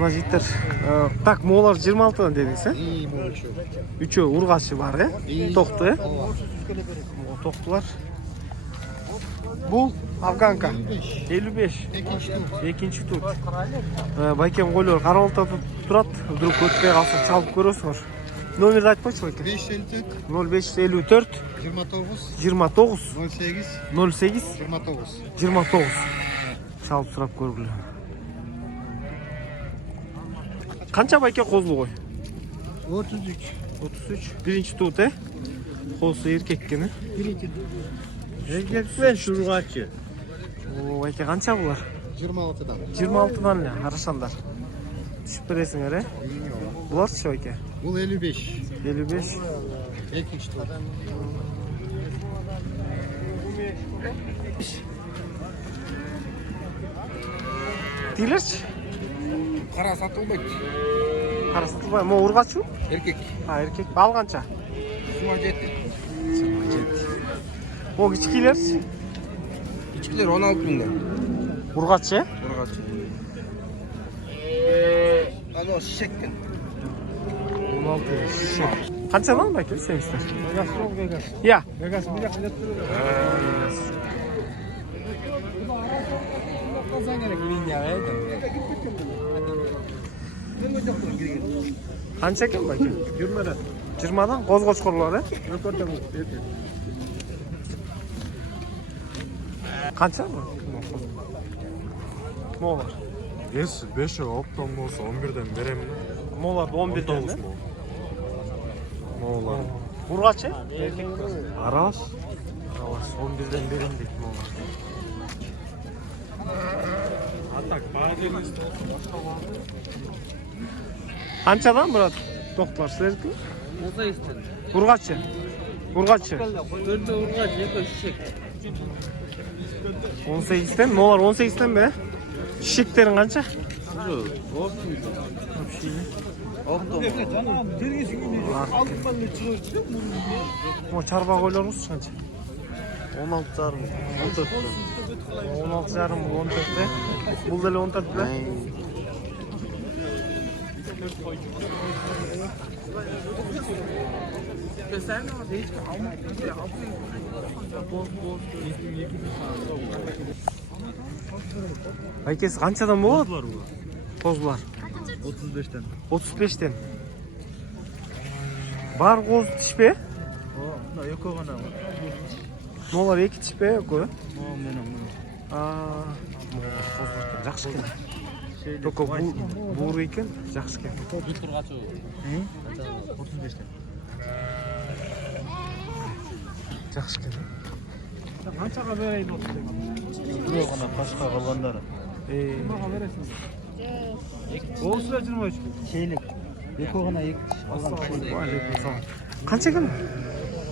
Мына жигиттер так, моолар 26-дан дедиңиз, э? Үчөө ургачы бар, э? Токту, э? Токтулар. Бул афганка 55. Экинчи тут. Байкем койлор карабалта турат. Вдруг өтпөй калса чалып көрөсүңөр. Номерди айтпачы байке? 0554 29 08 29. Чалып сурап көргүлө. Канча байке козу кой? 33. Биринчи тут, э? Козу эркек экен, э? Erkek ben şurgacı. Oo, байке канча булар? 26'dan. 26-дан эле арашандар. Түшүп бересиңер, э? Буларчы байке? Bu 55. 55. Erkek işte. Тилерчи? Kara satılmak. Кара сатылбай, мо ургачу? Erkek. А, эркек. Ал канча? Suma jetti. Мо кичкилерчи? İçkiler 16.000'den. Ургачы, э? Urgacı. Ano şişekten. 16 шишек. Канчадан байке семиздер? Vegas yok Vegas. Я. Vegas bir dakika Kazan gerek bin ya. Канча экен байке? 20'den. 20-дан козгочкорлор, э? Röportaj bu. Канча бу? Молар. 5 оптон болсо 11'den берем. Молар 11-ден, э? Моолар. Ургачы? Эркек. Арас. Аралаш 11-ден берем дейт молар. Атак баадыңыз. Канчадан брат? Токтолор силердики? Olsa istedim. Ургачы. Ургачы. Dörtte urgaç, yeko şişek. 18'den, молар 18'den be? Шишектерин канча? Мо чарба койлорубуз канча? 16,5 14'ten. 16,5 14'те. Бул деле 14'те. Sen de orada hiç almak yok. Байкеси канчадан болот? Козулар. 35'ten. 35'ten. Бар коз тишпе? Da yok o kadar. Молар эки тишпе, экөө? Benim. Козулар жакшы экен. Только бууру экен, жакшы экен. Bir urgaç o. 35'ten. Жакшы экен. Kançaga vereyim olsun. Yok ona başka kalanları. Bana veresin. Olsun da 23. Şeylik. Yok ona yık. Канча экен?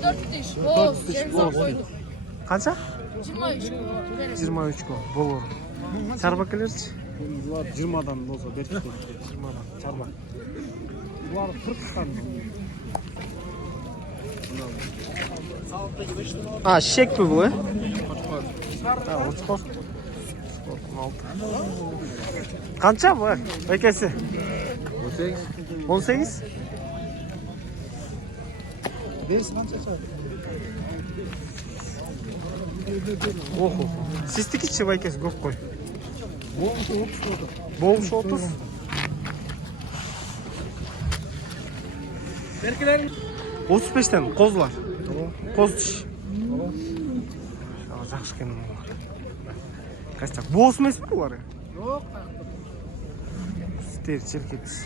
4 diş. Boz. Cemza koyduk. Канча? 23. 23 ко болор. Чарбакелерчи? Bunlar 20'dan olsa 5 20'дан. Чарба. Bunlar 40'tan. А, шишекпи бул, э? Очкор. Канча бу? Байкеси? 18? 5 kança çay. Охо. Сиздикичи байкеси көп кой. Болушу 30 oldu. Болушу 30. Berkilerin 35'ten козулар. Коз тиш. Жакшы экен. Кастак. Боос эмеспи булар? yok. Стер черкепиз.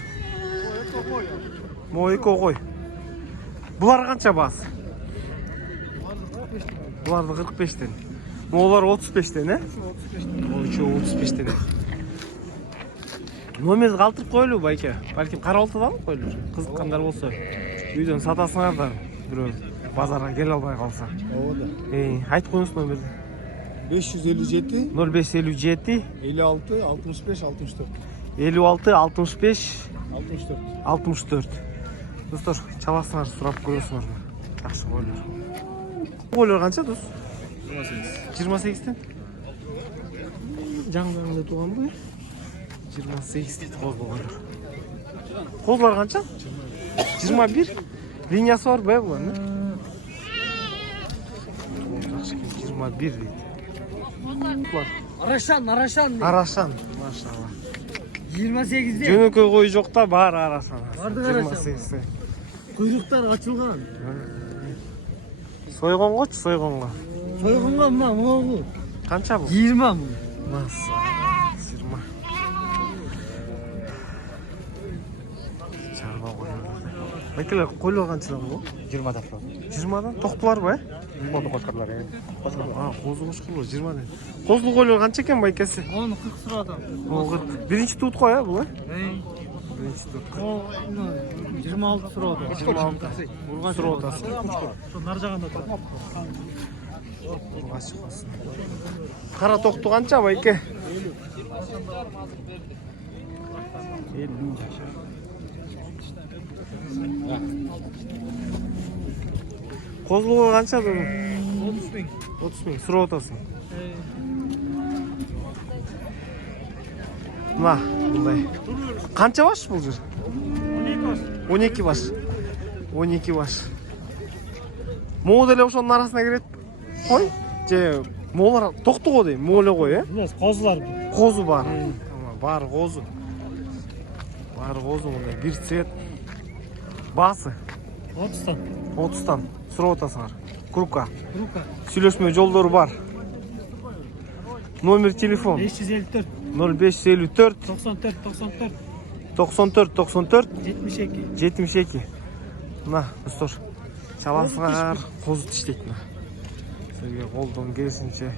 Мо эко кой. Булар канча баас? Буларды 45'ten. Моолар 35'ten, э? Ой, 35'ten. Номерди калтырып коелу байке. Балким карабалтадан коелур. Кызыккандар болсо. Үйдөн сатасыңар да бирөө базарга келе албай калса. Oğda. Айт коюңуз номерди. 557 0557 56 65 64. 56 65 64. 64. Достор, чаласыңар сурап көрөсүңөр. Жакшы койлор. Койлор канча дос? 28. 28'ten. Жаңырыңда туган бу? 28 дейді қозылар. Қозылар қанша? 21. Линиясы бар бай бұлар. 21 дейді. Арашан. Арашан, машалла. 28'de. Жөнөкөй қой жоқ та бар Арашан. Бардық Арашан. 28-те. Құйрықтар açılған. Сойғон қойшы, сойғонға. Soygunga mı oğlu? Қанша бұл? 20 mı? Маса. 20. Шарба қойлар. Бәкелер қойлар қаншадан бұл? 20'da. 20-дан? Тоқтылар ба? Onu koşkarlar yani. Қозы қошқылар 20-дан. Қозы қойлар қанша екен байкесі? Onu 40 sıradan. Ол 40. Бірінші туыт қой, бұл? Бірінші туыт. O 26 sıradan. 26. Сұр отасы. Şu narjağında da. Ұрға шықпасын. Қара тоқты қанша байке? 50. Қозылығы қанша дұғын? 30 bin. 30 мың, сұр отасың. Мына, бұндай. Қанша баш бұл жыр? 12 баш. 12 баш. Моғыл ошоның арасына керет. Қой? Же, моғылар тоқты ғой дейм, моғылы ғой, е? Biraz kozlar. Қозы бар. Бар қозы. Бар қозы, мұндай бір цвет. Басы. 30'dan. 30-тан. Сұр отасыңар. Крупка. Рука. Сүйлөшмө жолдору бар. Номер телефон 554. 0554 94. 94 72. 72. Мына, достор. Чаласыңар, қозы тиштейт мына. Сізге қолдан келсінше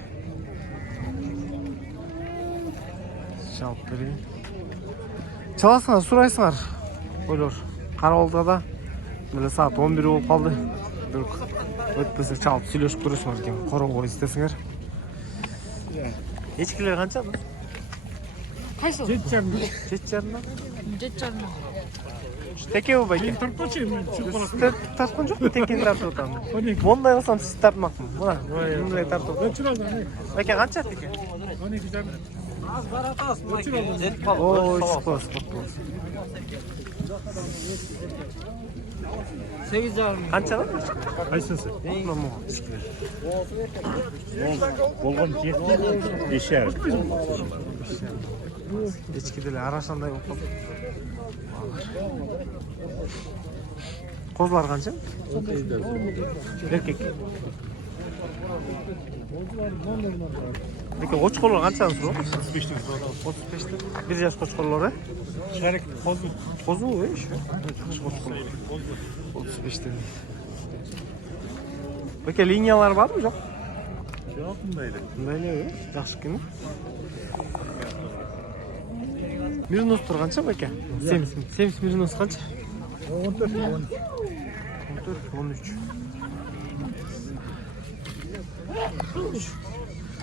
шалып берейін. Чаласыңар, сұрайсыңар. Ойлор. Қарауылдада міне саат 11 болып қалды. Өтпесе чалып сүйлөшүп көрөсүңөр экен. Короо истесиңер. Ечкилер канча? Қайсы? 7,5. 7,5. 7,5. Текеби байке? Тарткан жок, текен тартып атам. Мондай кылсам сиз тартмакмын. Мына, мындай тартып. Байке канча теке? 12,5. Ой, спас. 8,5. Канча да? Кайсысы? Мына Болгон 7,5. Ечкиделе арашандай болуп калды. Козлар канча? Эркек. Эки кочкорлор канчаны сурап? 35. Бир жаш кочкорлор, Şerik kozu. Козу, еще. Жакшы кочкорлор. 35. Беке линиялар барбы, жок? Yok mundaydı. Мындай эле, жакшы экен. Мирностор канча беке? 70 мирнос канча? 14. 13.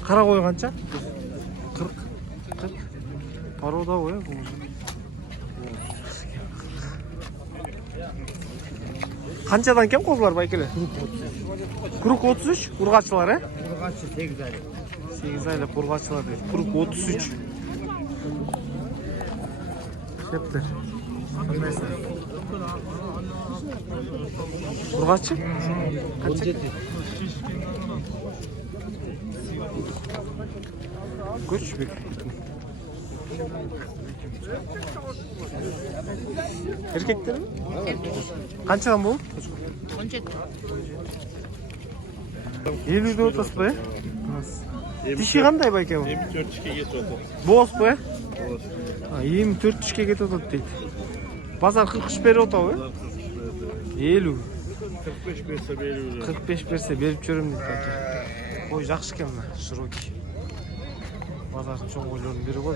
Кара кой канча? 40. Порода ой, бул. Канчадан кем козулар байкеле? Круг 33, ургачылар, э? Urgaçı 8 ay. 8 айлык ургачылар дейт. Круг 33. Кептер. Кандайсың? Ургачы? Канча? Көчбек. Эркектер ми? Канчадан болот? 17. 50 деп атасыз ба, э? Тиши кандай байке бул? 24 тишке кетип атат. Боз ба, э? 24 тишке кетип атат дейт. Базар 43 берип атабы, э? 50. 45 берсе берип. 45 берсе берип жүрөм дейт байке. Ой, жакшы экен мына, широкий. Базардын чоң койлордун бири го.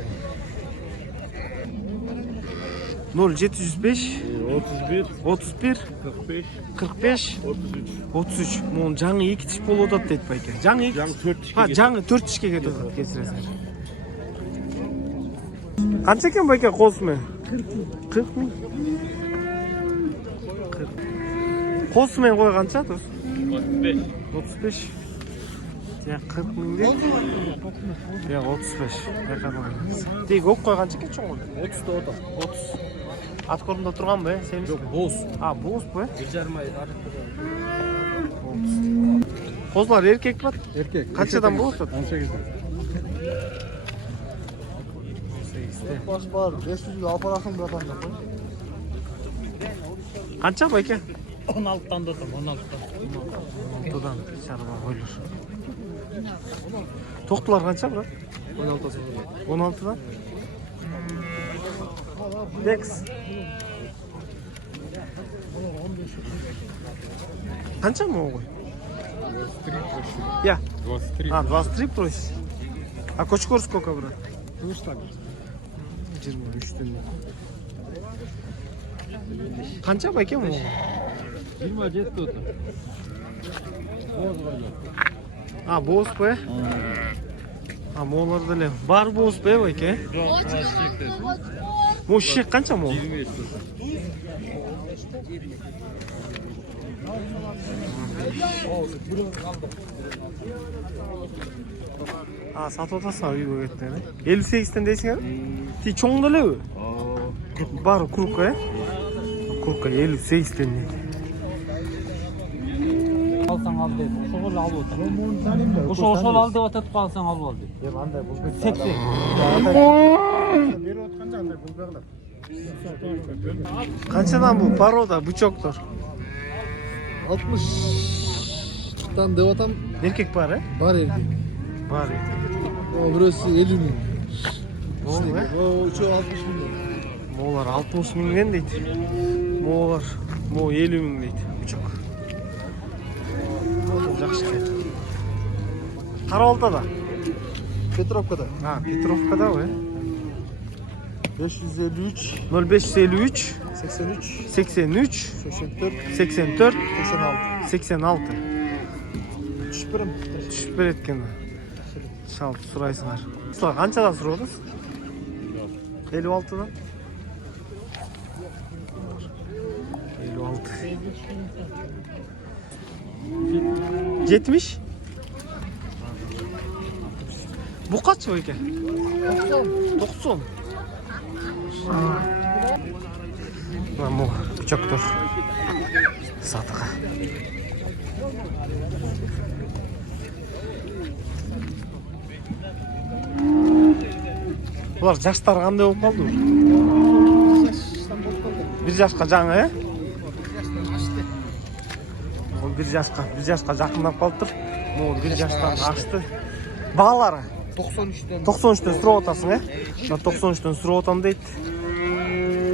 0705 31 45 45 33. 33. Мон жаңы 2 тиш болуп атат дейт байке. Жаңы 2. Жаңы 4 тишке Ha, жаңы 4 тишке кетип атат кесиресиңер. Канча экен байке козу? 40 миң. 40. Козу менен кой канча? 35. Ya 40 ming değil. Ya 35. Ne kadar? Teg ok koygancha ekan cho'ng. 30 da o'ta. 30. At ko'rinda turganmi? Sen Yo'q, bo'z. Ha, bo'z bu. 1,5 ay arif. 30. Qo'zlar erkakmi? Erkek. Qanchadan bo'ladi? 18. Baş var. 500 lira aparasın bırakan da. Qancha bu aka? 16dan da o'ta, 16dan. 16dan sharba qo'yilur. To'qlar qancha bular? 16dan. Dex. Qancha mı o qo'y? Ya. 23. Ha, 23 просит. А Кочкор сколько, брат? 23 тенге. Qancha bu aka bu? 27 o'ta. Ha, bo'z bu. Ha, mo'larda bar bo'z bu aka. Bu shek qancha mo? 25 o'ta. Ha, satib o'tasan uy bo'yatdan. 58 dan deysizmi? Ti cho'ngdalabi? Bar kurka. Kurka 58 dan. Alsan al dedi. Oşol al o'ta. Oşol al deb o'tib qolsang al ol dedi. Hem anda bu 80. Beri o'tqanda anda bu berlar. Qanchadan bu? Paroda, buchoqdir. 60'dan devatam Erkek bar, he? var erkek. Bar. O burası 50 bin. Mo'l he? O uçağı 60 bin. Mo'lar 60 mingdan deydi. Mo'lar 50 ming deydi. Buchoq. Yaxshi ekan. Qaroltada. Petrovka'da. Ha, Petrovkada o. 553, 0553 83, 83 84, 84 86. 86. Düşpürüm. Tushib berayotgan. Shalt so'raysizlar. Sizlar qanchadan so'radingiz? 56 dan. 56. 70. Bu kaç o eken? 90. Ben bu bıçaktır. Satığa. Bular жаштар кандай болуп калды? Bir жашка жаңы, э? Ол bir жашка жакындап калыптыр. Могу bir жаштан ашты. Баалары 93'тен сурап атасың, э? 93'тен сурап атам дейт.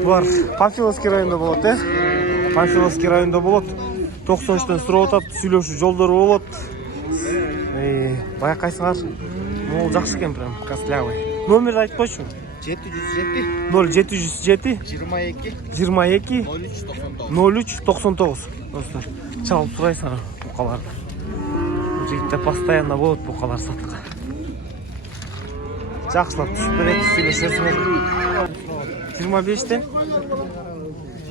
Булар Панфиловский районунда болот, э? Панфиловский районунда болот. 93'тен сурап атат, сүйлөшүү жолдору болот. Байкайсыңар. Могу жакшы экен прям, костлявый. Номерди айтып койчу. 707, 0707 22, 22 13, 99. 03 99. Достар, чалып сурайсыңар букаларды. Бул жигиттер постоянно болот букалар сатка. Жакшылап түшүп берет, сүйлөшөсүңөр. 25тен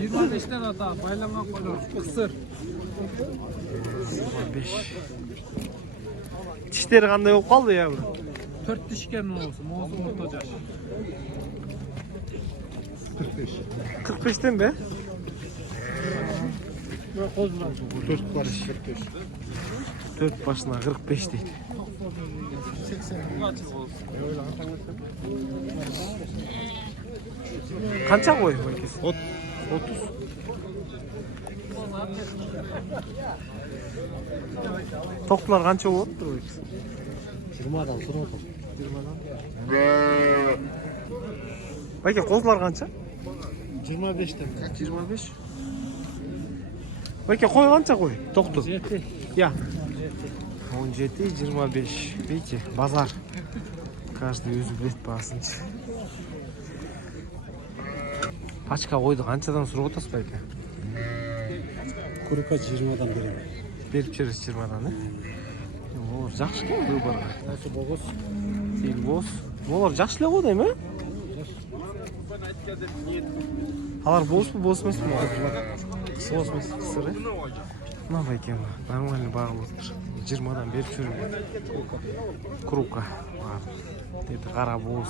25'ten ata baylangan koylar kısır. 25. Тиштери кандай болуп калды я бир? 4 dişken olsun. Moğol'un orta yaş. 45. 45'ten be? Böyle kozlar. 4 barış 45. 4 başına 45 deydi. Kança koy bu ikisi? 30. Toklar kança oldu bu ikisi? 20'dan sonra 20'dan. Peki kozlar kança? 25'ten. 25. Peki koy kança koy? Toktu. 7. Ya. 17, 25. Видите, базар. Каждый өзі білет басынчы. Пачка қойды қаншадан сұрып отырсыз ба екен? Kuruka 20'dan берем. Беріп жүресіз 20-дан, е? Олар жақсы екен выборға. Осы боғыз. Сельбос. Олар жақсы ле ғой дейм, е? Алар бос па, бос емес па? Бос емес, қысыр, е? Мына ба екен ба? Нормальный бағып отыр. 20'dan berip жүрген. Крука. Dedi qara boz.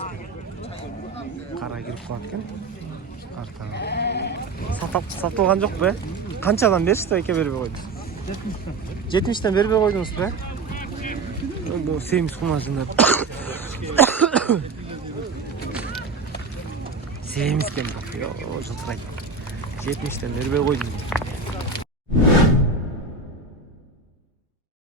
Qara kirip қалат екен. Satılған жоқ be? Қаншадан берсіз еке бербей қойдыңыз? 70'тен бербей қойдыңыз be? Семіз құмажындар. Семіз кен бақ. Жылтырайды. 70'тен бербей қойдыңыз.